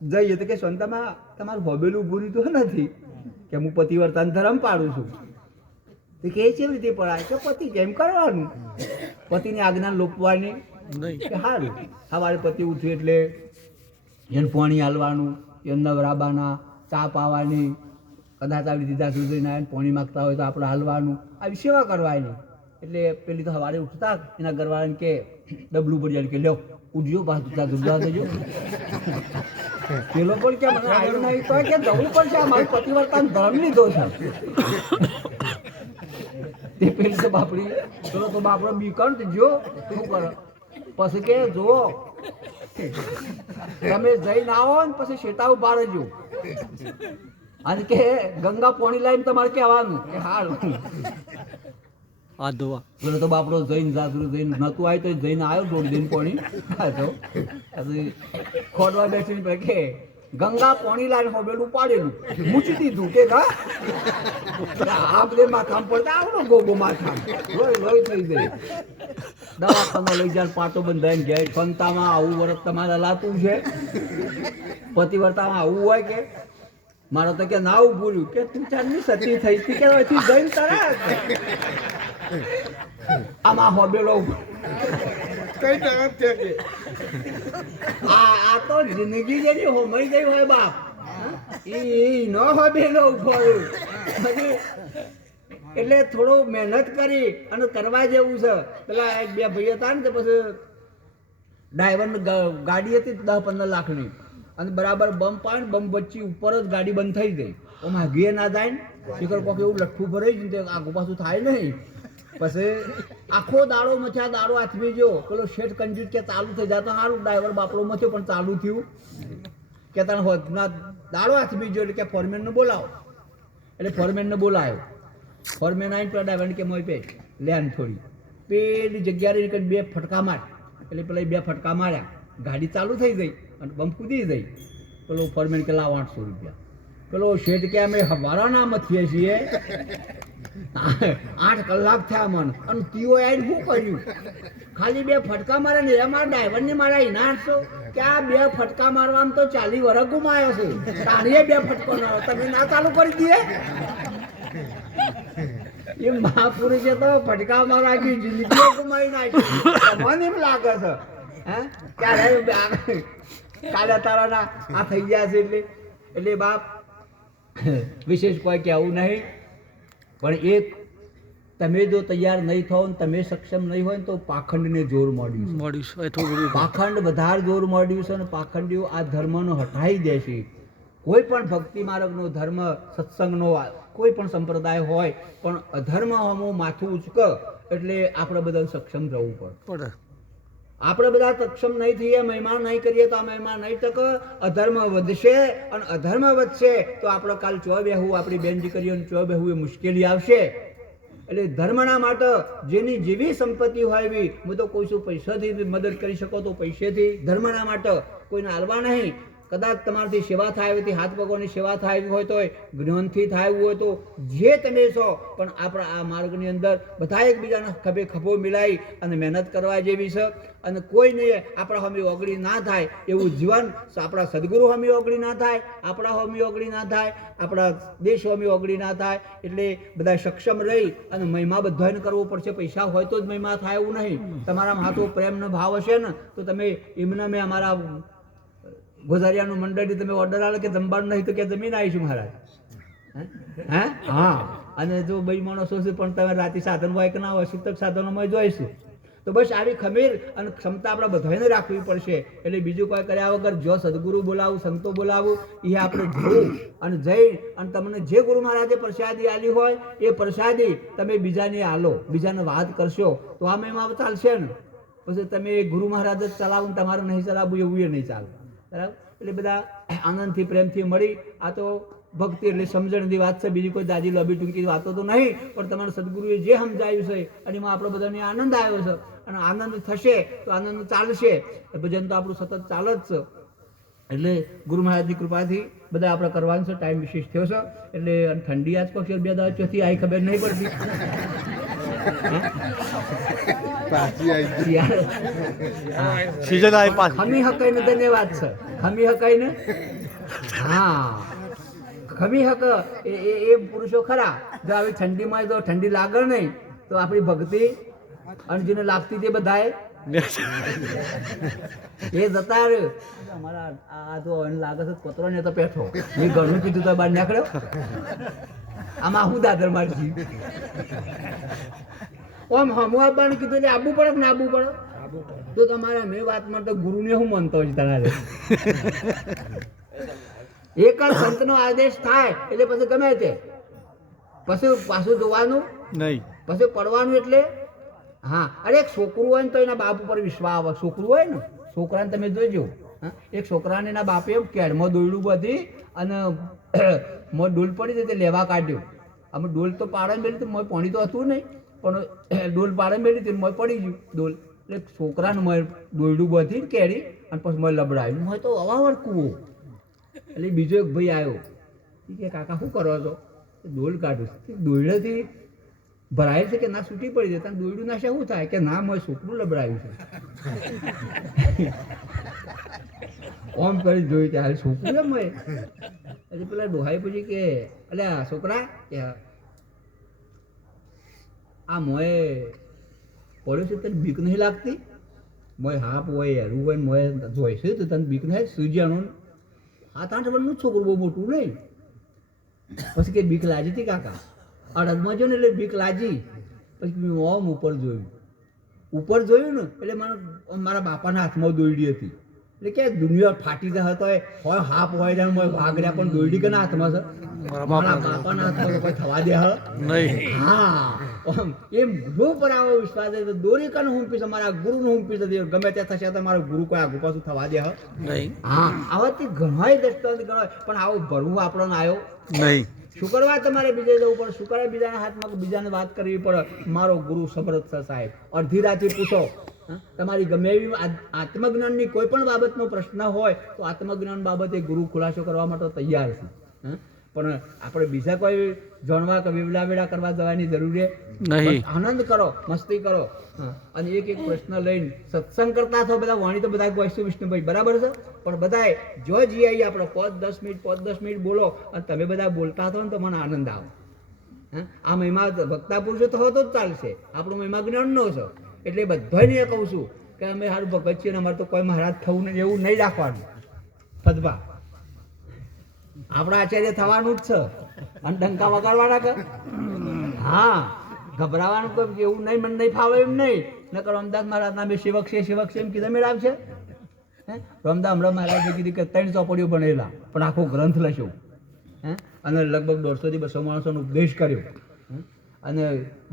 જઈએ તો કે સંતામાં તમારું હબેલું ઊભું રહ્યું તો નથી કે હું પતિવ્રતાનો ધર્મ પાડું છું તો કે કેવી રીતે પડાય કે પતિ કેમ કરવાનું પતિની આજ્ઞા લોપવાની કે સારું સવારે પતિ ઉઠ્યું એટલે એને પાણી હાલવાનું એને નવરાબાના ચા પાવાની કદાચ આવી દીધા સુધી ના પાણી માગતા હોય તો આપણે હાલવાનું આવી સેવા કરવાની એટલે પેલી તો સવારે ઉઠતા એના ઘરવાળાને કે ડબલું ભરી કે લ્યો ઉઠજો પાછું ત્યાં દુર્ગા થજો પેલો પણ કે મને આવ્યું નહીં તો કે જવું પડશે મારી પતિવ્રતાનો ધર્મ લીધો છે તે પેલી તો બાપડી પેલો તો બાપડો બીકણ જો શું કરો પછી કે જુઓ તમે જઈને આવો ને પછી શેતા ઉભા રહેજો અને કે ગંગા પોણી લાવીને તમારે કહેવાનું કે હાલ આ દવા પેલો તો બાપડો જઈને જાજરું જઈને નતું આવ્યું તો જઈને આવ્યો દોડ દિન પોણી તો ખોડવા બેસીને કે ગંગા પોણી લાવીને હોબેલું પાડેલું મૂકી દીધું કે આ બધે માથામ પડતા આવડો ગોગો માથામ લોહી થઈ જાય દવાખાના લઈ જાય પાટો બંધાઈને ગયા સંતામાં આવું વરસ તમારે લાતું છે પતિવ્રતામાં આવું હોય કે મારે તો કે ના ઉભું રહ્યું કે તું ચારની સતી થઈ હતી કે અહીંથી જઈને તરત આમાં હોબેલો કઈ તરફ છે કે આ તો જિંદગી જેની હોમઈ ગઈ હોય બાપ ઈ ન હોબેલો ઉભો એટલે થોડું મહેનત કરી અને કરવા જેવું છે પેલા એક બે ભાઈ હતા ને તો પછી ડ્રાઈવરની ગાડી હતી 10-15 લાખની અને બરાબર બમ પાડ બમ વચ્ચે ઉપર જ ગાડી બંધ થઈ ગઈ આમાં ઘીએ ના જાય ને શીખર કોક એવું લઠ્ઠું ભરાઈ ગયું તે આગુ પાછું થાય નહીં પછી આખો દાડો મથ્યા દાડો હાથમી ગયો પેલો શેઠ કંજૂસ કે ચાલુ થઈ જાય તો સારું ડ્રાઈવર બાપડો મથ્યો પણ ચાલુ થયું કે તને હોદના દાડો હાથમી ગયો એટલે કે ફોરમેનને બોલાવો એટલે ફોરમેનને બોલાવ્યો ફોરમેન આવીને પેલા ડ્રાઈવરને કે મોય પે લેન થોડી પેલી જગ્યાએ નીકળી 2 ફટકા માર એટલે પેલા 2 ફટકા માર્યા ગાડી ચાલુ થઈ ગઈ અને બમ કૂદી ગઈ પેલો ફોરમેન કે લાવ 800 રૂપિયા પેલો શેઠ કે અમે હવારાના મથીએ છીએ 8 કલાક થયા મન અને તીઓ આવીને શું કર્યું ખાલી 2 ફટકા મારે ને એમાં ડ્રાઈવરની મારા ઇનાશો કે આ 2 ફટકા મારવામાં તો 40 વર્ષ ગુમાયો છે તારીએ 2 ફટકો ના તમે ના ચાલુ કરી દઈએ એ મહાપુરુષે તો ફટકા મારા આખી જિંદગી ગુમાવી નાખી મને એમ લાગે છે હે ક્યારે કાલે તારાના આ થઈ ગયા છે એટલે બાપ વિશેષ કોઈ કહેવું નહીં પણ એક તમે જો તૈયાર નહીં થાઓ ને તમે સક્ષમ નહીં હોય ને તો પાખંડને જોર મળ્યું છે પાખંડ વધારે જોર મળ્યું છે અને પાખંડીઓ આ ધર્મનો હટાવી દેશે કોઈ પણ ભક્તિ માર્ગનો ધર્મ સત્સંગનો કોઈ પણ સંપ્રદાય હોય પણ અધર્મ હમું માથું ઉચક એટલે આપણે બધા સક્ષમ રહેવું પડે આપણે બધા સક્ષમ નહીં થઈએ મહિમા નહીં કરીએ તો આ મહિમા નહીં ટક અધર્મ વધશે અને અધર્મ વધશે તો આપણે કાલ ચો બેહવું આપણી બેન દીકરીઓને ચો બેહવું એ મુશ્કેલી આવશે એટલે ધર્મના માટે જેની જેવી સંપત્તિ હોય એવી હું તો કોઈ શું પૈસાથી મદદ કરી શકો તો પૈસેથી ધર્મના માટે કોઈને હાલવા નહીં કદાચ તમારાથી સેવા થાય એવી હાથ પગોની સેવા થાય એવી હોય તો જ્ઞાનથી થાય હોય તો જે તમે છો પણ આપણા આ માર્ગની અંદર બધા એકબીજાના ખભે ખભો મિલાવી અને મહેનત કરવા જેવી છે અને કોઈને આપણા હમી ઓગળી ના થાય એવું જીવન આપણા સદગુરુ હમી ઓગળી ના થાય આપણા હમી ઓગળી ના થાય આપણા દેશ હમી ઓગળી ના થાય એટલે બધા સક્ષમ રહી અને મહિમા બધાને કરવો પડશે પૈસા હોય તો જ મહિમા થાય એવું નહીં તમારા હાથો પ્રેમનો ભાવ હશે ને તો તમે એમને મેં અમારા ગોઝારિયાનું મંડળી તમે ઓર્ડર આવે કે જમવાનું નહીં તો કે જમીન આવીશું મહારાજ હા અને જો ભાઈ માણસો છે પણ તમે રાતે સાધન હોય કે ના હોય સૂતક સાધનોમાં જોઈશું તો બસ આવી ખમીર અને ક્ષમતા આપણે બધાને રાખવી પડશે એટલે બીજું કોઈ કર્યા વગર જો સદગુરુ બોલાવું સંતો બોલાવું એ આપણે જોવું અને જઈ અને તમને જે ગુરુ મહારાજે પ્રસાદી આલી હોય એ પ્રસાદી તમે બીજાને આલો બીજાને વાત કરશો તો આ મહિમા ચાલશે ને પછી તમે ગુરુ મહારાજ જ ચલાવો ને તમારે નહીં ચલાવવું એવું એ નહીં ચાલે બરાબર એટલે બધા આનંદથી પ્રેમથી મળી આ તો ભક્તિ એટલે સમજણની વાત છે બીજી કોઈ દાદી લોબી ટૂંકી વાતો તો નહીં પણ તમારા સદગુરુએ જે સમજાવ્યું છે અને એમાં આપણો બધાને આનંદ આવ્યો છે અને આનંદ થશે તો આનંદ ચાલશે ભજન તો આપણું સતત ચાલે જ છે એટલે ગુરુ મહારાજની કૃપાથી બધા આપણે કરવાનું છે ટાઈમ વિશેષ થયો છે એટલે ઠંડી આજ પક્ષી 2 દાડા ચોથી આવી ખબર નહીં પડતી સીઝન આવી પાછી ખમી હકાઈને ધન્યવાદ છે ખમી હકાઈને હા ખમી હક એ પુરુષો ખરા જો આવી ઠંડીમાં જો ઠંડી લાગે નહીં તો આપણી ભક્તિ અને જેને લાગતી તે બધાએ એ જતા રહ્યો અમારા આ તો એને લાગે છે પત્રો ને તો પેઠો મેં ઘણું કીધું તો બહાર નીકળ્યો આમાં હું દાદર મારજી ઓમ હમું આપવાનું કીધું એટલે આવવું પડે ને આવવું પડે તો તમારા મેં વાતમાં તો ગુરુને હું માનતો હોય તમારે એક જ સંતનો આદેશ થાય એટલે પછી ગમે તે પછી પાછું જોવાનું નહીં પછી પડવાનું એટલે હા અરે એક છોકરું હોય ને તો એના બાપ ઉપર વિશ્વાસ આવે છોકરું હોય ને છોકરાને તમે જોજો એક છોકરાને એના બાપે કેળમાં દોયડું બધી અને મોં ડોલ પડી તે લેવા કાઢ્યો અમે ડોલ તો પાડે મેળી તો મોં પાણી તો હતું નહીં પણ ડોલ પાડે મેળી તે મોં પડી ગયું ડોલ એટલે છોકરાને મોં દોયડું બધી કેળી અને પછી મોં લબડાવ્યું મોં તો અવાવર કૂવો એટલે બીજો એક ભાઈ આવ્યો કે કાકા શું કરો છો ડોલ કાઢું દોયડેથી ભરાય છે કે ના છૂટી પડી જાય દોયડું ના શું થાય કે ના મોં છોકરું લબડાવ્યું છે ઓમ કરી જોયું ત્યારે છોકરું એમ હોય એટલે પેલા ડોહાઈ પૂછી કે અલ્યા છોકરા કે આ મોએ પડ્યો છે તને બીક નહીં લાગતી મોય હાપ હોય હેરું હોય મોએ જોઈશે તો તને બીક નહીં સૂર્યાનું 7-8 વર્ષનું છોકરું બહુ મોટું નહીં પછી કે બીક લાગી હતી કાકા અડદમાં જો ને એટલે બીક લાગી પછી મેં ઓમ ઉપર જોયું ને એટલે મારા બાપાના હાથમાં દોયડી હતી એટલે કે દુનિયા ફાટી જાય તો હોય હાપ હોય ને વાઘ રહ્યા પણ દોયડી કે ના હાથમાં છે મારા બાપાના હાથમાં કોઈ થવા દે નહીં હા એમ ગૃહ પર આવો વિશ્વાસ દોરી કન હું પીશ અમારા ગુરુનું હું પીશ ગમે ત્યાં થશે તો મારો ગુરુ કોઈ આગુ પાછું થવા દે નહીં હા આવાથી ઘણાય દ્રષ્ટાંત ગણાય પણ આવો ભરવું આપણને આવ્યો નહીં શું કરવા તમારે બીજે જવું પડે શું કરે બીજાના હાથમાં બીજાને વાત કરવી પડે મારો ગુરુ સમર્થ છે સાહેબ અડધી રાતે પૂછો તમારી ગમે એવી આત્મજ્ઞાનની કોઈ પણ બાબતનો પ્રશ્ન હોય તો આત્મજ્ઞાન બાબતે ગુરુ ખુલાસો કરવા માટે તૈયાર છે પણ આપણે બીજા કોઈ જાણવા કે વેવડા વેડા કરવા જવાની જરૂર છે નહીં. બસ આનંદ કરો, મસ્તી કરો. હા. અને એક એક પ્રશ્ન લઈને સત્સંગ કરતા છો બધા. વાણી તો બધા ગોઈશું વિષ્ણુભાઈ, બરાબર છે, પણ બધાએ જો જઈ આવીએ આપણે 5-10 મિનિટ બોલો અને તમે બધા બોલતા થો ને તો મને આનંદ આવે. હા, આ મહિમા ભક્તા પુરુષો તો હોતો જ ચાલશે, આપણો મહિમા જ્ઞાનનો છે. એટલે બધાને એ કહું છું કે અમે સારું ભગત છીએ ને અમારે તો કોઈ મહારાજ થવું ને એવું નહીં રાખવાનું. સદભા આપણા આચાર્ય થવાનું જ છે અને ડંકા વગાડવાના કે હા, ગભરાવાનું કોઈ એવું નહીં, મને નહીં ફાવે એમ નહીં. નકર રામદાસ મહારાજના બે સેવક છે એમ કીધા મેળ આવશે. રામદાસ હમણાં મહારાજે કીધું કે 3 ચોપડીઓ ભણેલા પણ આખો ગ્રંથ લખ્યો. અને લગભગ 150 થી 200 માણસોનો ઉપદેશ કર્યો. અને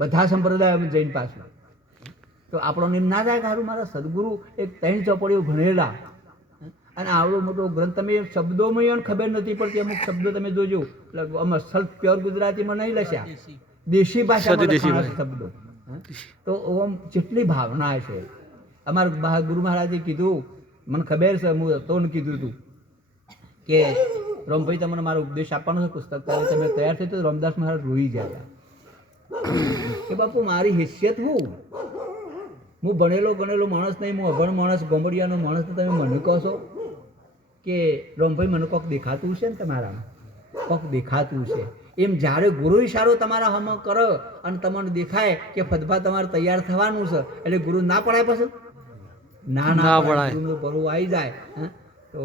બધા સંપ્રદાય જઈને પાછું તો આપણો એમ ના થાય કે સારું મારા સદગુરુ એક 3 ચોપડીઓ ભણેલા અને આવડો મોટો ગ્રંથ. તમે શબ્દોમાં ખબર નથી પડતી, અમુક શબ્દો તમે જોજો અસલ પ્યોર ગુજરાતીમાં નહીં લખ્યા, દેશી ભાષામાં લખાણા શબ્દો. તો ઓમ જેટલી ભાવના છે. અમારા ગુરુ મહારાજે કીધું, મને ખબર છે, હું તો કીધું હતું કે રામભાઈ તમને મારો ઉપદેશ આપવાનો છે, પુસ્તક તમે તૈયાર થઈ તો રામદાસ મહારાજ રોઈ ગયા કે બાપુ મારી હેસિયત હું ભણેલો માણસ નહીં, હું અભણ માણસ, ગોમડિયાનો માણસ, તો તમે મને કહો છો કે રામભાઈ મને કોક દેખાતું છે ને તમારામાં, કોક દેખાતું છે. એમ જ્યારે ગુરુ ઈશારો તમારા હમ કરો અને તમને દેખાય કે ફદભા તમારે તૈયાર થવાનું છે, એટલે ગુરુ ના પડાય પછી ના પડાય, ગુરુનું ભરું આવી જાય. તો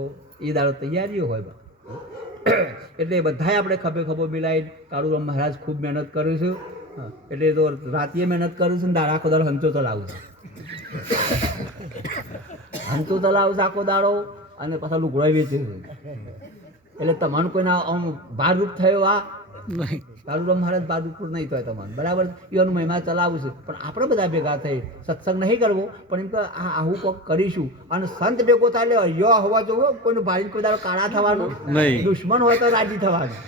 એ દાડો તૈયારીઓ હોય. એટલે બધાએ આપણે ખભો મિલાવી કાળુરામ મહારાજ ખૂબ મહેનત કર્યું છે. એટલે તો રાતે મહેનત કરું છું ને આખો દાડો હંચો ચલાવું છું, આખો દાડો, અને પાછા લુગડાઈ વેચે છે. એટલે તમારું કોઈના આમ ભારરૂપ થયો આ નહીં, કાળુરામ મહારાજ ભારરૂપ નહીં થયો તમારું, બરાબર. એનું મહિમા ચલાવું છે. પણ આપણે બધા ભેગા થઈ સત્સંગ નહીં કરવો, પણ એમ કે આવું કોક કરીશું. અને સંત ભેગો થાય એટલે અયો હોવા જોવો, કોઈનું ભાઈ કોઈ દાડો કાળા થવાનું નહીં, દુશ્મન હોય તો રાજી થવાનું.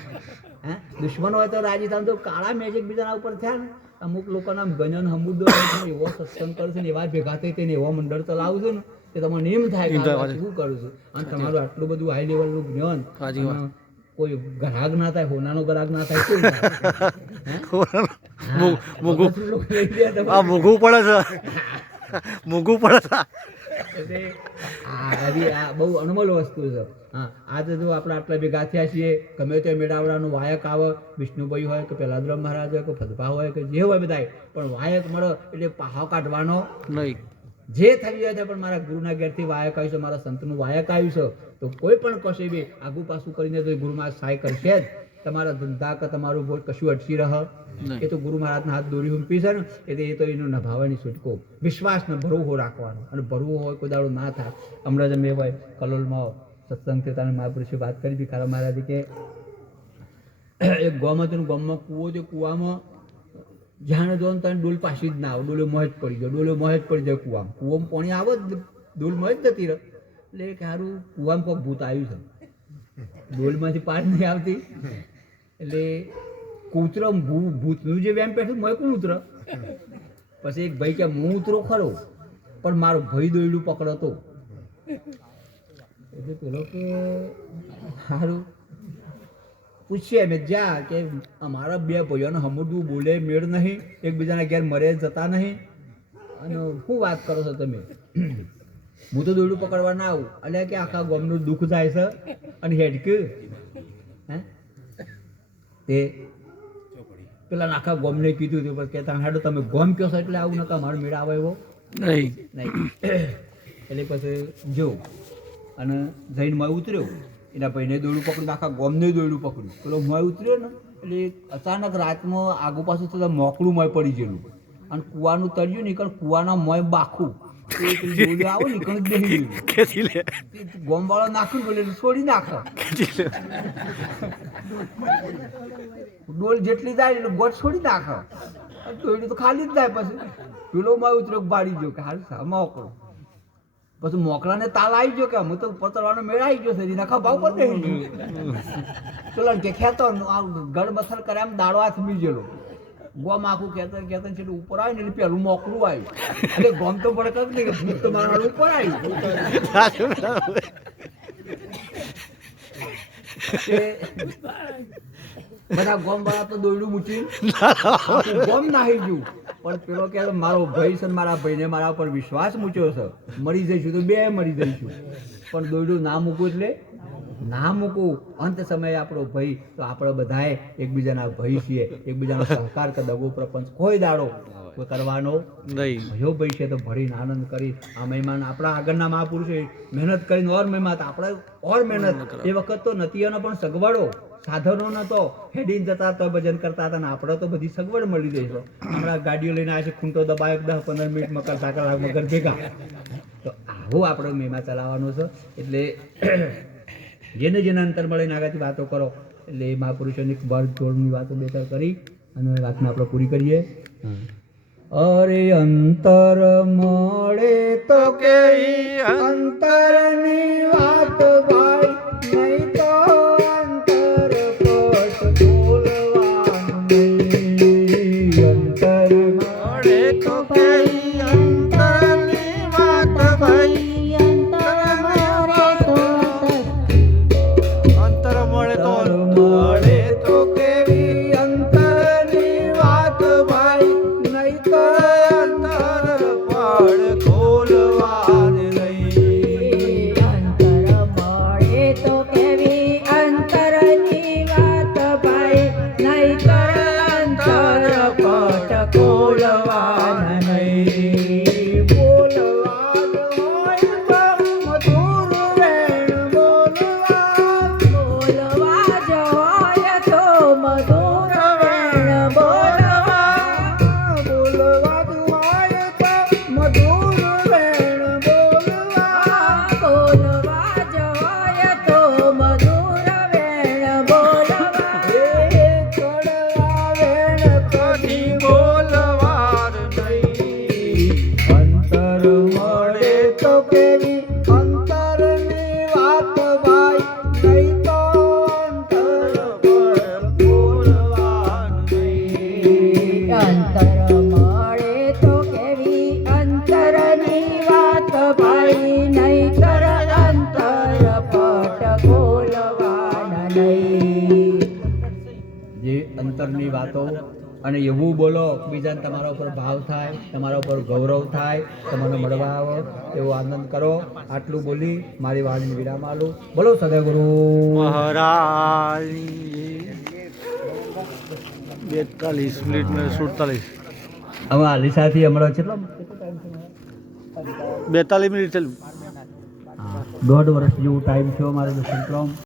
દુશ્મન હોય તો રાજી થવાનું. તો કાળા મેચ એકબીજાના ઉપર થયા ને, અમુક લોકોના ગજન હમુદો એવો સત્સંગ કરે છે ને, એવા ભેગા થઈ તેને એવો મંડળ ચલાવું છે ને, કે તમને એમ થાય કે શું કરું છું. અને તમારું આટલું બધું હાઈ લેવલનું જ્ઞાન, કોઈ ગ્રાહક ના થાય, હોનાનો ગ્રાહક ના થાય, શું મોઘું પડે છે. એટલે આ બહુ અનમોલ વસ્તુ છે. હા, આજે જો આપણે આટલા ભેગા થયા છીએ, ગમે તે મેળાવડાનું વાયક આવે, વિષ્ણુભાઈ હોય કે પેલાદરામ મહારાજ હોય કે ફદભા હોય કે જે હોય બધાય, પણ વાયક મળે એટલે પાહો કાઢવાનો નહીં. જે થઈ જાય છે, પણ મારા ગુરુના ઘેરથી વાયક આવ્યું છે, મારા સંતનું વાયક આવ્યું છે, તો કોઈ પણ કશે બી આગુ પાછું કરીને તો ગુરુમાં સહાય કરશે જ. તમારા ધંધા કે તમારું બોટ કશું અટકી રહે એ તો ગુરુ મહારાજના હાથ દોરી હુંપી છે ને, એટલે એ તો એનો નભાવવાની છૂટકો. વિશ્વાસને ભરવો રાખવાનો, અને ભરવો હોય કોઈ દાડો ના થાય. હમણાં જ મેં હોય કલોલમાં સત્સંગ થતા મહાપુરુષે વાત કરી ભીખારા મહારાજે કે એક ગામ હતું, ગામમાં કૂવો છે, કૂવામાં જ્યાં જો તને ડોલ પાછી જ ના આવે, ડોલે મોહ જ પડી જાય કૂવામાં. કૂવામાં પાણી આવે જ, ડોલ મોહ જ જતી રહે. એટલે કે સારું કૂવામાં કોઈક ભૂત આવ્યું છે, ડોલમાંથી પાણી નહીં આવતી. એટલે કૂતરો ભૂતનું જે વેમ પેઠું મોય કોણ ઉતરે. પછી એક ભાઈ કે હું ઉતરો ખરો, પણ મારો ભાઈ દોયડું પકડતો. એટલે પેલો કે સારું પૂછીએ મેં જ્યાં કે અમારા બે ભાઈઓને સમજવું બોલે મેળ નહીં, એકબીજાના ઘેર મરે જતા નહીં, અને શું વાત કરો છો તમે, હું તો દોયડું પકડવા ના આવું. એટલે કે આખા ગામનું દુઃખ જાય છે અને હેડક્યું તે પેલા આખા ગોમને કીધું હતું, પણ કહેતા હાડો તમે ગોમ કહો છો એટલે આવું નકા મારો મેળા આવે એવો નહીં. એટલે પછી જો અને જઈને મોય ઉતર્યો, એના ભાઈને દોડું પકડ્યું, આખા ગોમને દોડું પકડ્યું. પેલો મોય ઉતર્યો ને એટલે અચાનક રાતમાં આગુ પાછું થતાં મોકળું મોય પડી ગયેલું, અને કૂવાનું તળ્યું નીકળ, કૂવાના મોય બાખું આવો નીકળ ગોમ વાળો નાખ્યું બોલે છોડી નાખે. ડોલ જેટલી જાય એટલે ગોટ છોડી નાખે, તો તો ખાલી જ જાય. પછી પેલો મોય ઉતર્યો બાળી ગયો કે હાલ મોકળો. પછી મોકળાને તાલ આવી ગયો કે હું તો પતરવાનો મેળ આવી ગયો છે, એના ખભા ઉપર બેસી ગયો. પેલો કે ખેતો ગળ મથલ કરે એમ દાડો હાથ મી ગયેલો. ગોમ આખું ખેતર છે ઉપર આવે ને એટલે પેલું મોકળું આવ્યું. એટલે ગોમ તો પડે કઈ નહીં, ભૂત તો મારવાનું ઉપર આવ્યું. બધા ગોમ વાળા તો દોયડું મૂકી આખું ગોમ નાહી ગયું, પણ પેલો કે મારો ભાઈ છે ને મારા ભાઈને મારા ઉપર વિશ્વાસ મૂક્યો છે, મરી જઈશું તો બે મરી જઈશું, પણ દોયડું ના મૂકવું એટલે ના મૂકવું. અંત સમયે આપણો ભાઈ, તો આપણે બધાએ એકબીજાના ભાઈ છીએ, એકબીજાનો સહકાર કે દગો પ્રપંચ કોઈ દાડો કોઈ કરવાનો નહીં. ભયો ભાઈ છે તો ભરીને આનંદ કરી આ મહેમાન આપણા આગળના મહાપુરુષે મહેનત કરીને ઓર મહેમાન આપણે ઓર મહેનત. એ વખત તો નથી એનો પણ સગવડો સાધનો નતો, હેડીને જતા તો ભજન કરતા હતા ને આપણે તો બધી સગવડ મળી ગઈ છે. હમણાં ગાડીઓ લઈને આવે છે, ખૂંટો દબાય 10-15 મિનિટ મકર સાકર મગર ભેગા. તો આવું આપણે મહેમા ચલાવવાનો છે. એટલે જેને જેને અંતર મળીને આગળથી વાતો કરો, એટલે એ મહાપુરુષોની વર્ગ જોડની વાતો બેતર કરી અને વાતને આપણે પૂરી કરીએ. અરે અંતર મળે તો કે અંતરની વાત ભાઈ, નહીં તો અંતર પટ ખોલવાનું નહીં. અંતર મળે તો કે અંતરની વાત ભાઈ, અંતર મળે તો અંતર મળે તો મળે તો કેવી અંતરની વાત ભાઈ, નહીં તો અંતર પડ ખોલવાન નહીં. અંતર મળે તો કેવી અંતરની વાત ભાઈ, નહીંતર અંતર પટ ખોલવાન નહીં. બોલવા જ હોય તો મધુર વેણ બોલવા, બોલવા જ હોય તો મધુર વેણ બોલવા, બોલવા જ હોય તો મધુર વેણ બોલવા. બોલવા જ હોય તો મધુર વેણ બોલવા. કડવા વેણ કદી બોલવાર નહીં. અંતર મળે તો કેવી અંતરની વાત ભાઈ, નહીં તો અંતર પર બોલવાનું નહીં. અંતર મળે તો કેવી અંતરની વાત ભાઈ, નહીંતર અંતર પટ ખોલવાના નહીં. જે અંતરની વાતો અને એવું બોલો બીજાને તમારા ઉપર ભાવ થાય, તમારા ઉપર ગૌરવ થાય, તમને મળવા આવો એવો આનંદ કરો. આટલું બોલી મારી વાણીને વિરામ આલું. બોલો સદગુરુ મહારાજ 42 મિનિટ ને 47. હવે આલિસાથી હમણાં કેટલો 42 મિનિટ ચાલ્યું. 1.5 વર્ષ જેવું ટાઈમ થયો મારે દર્શન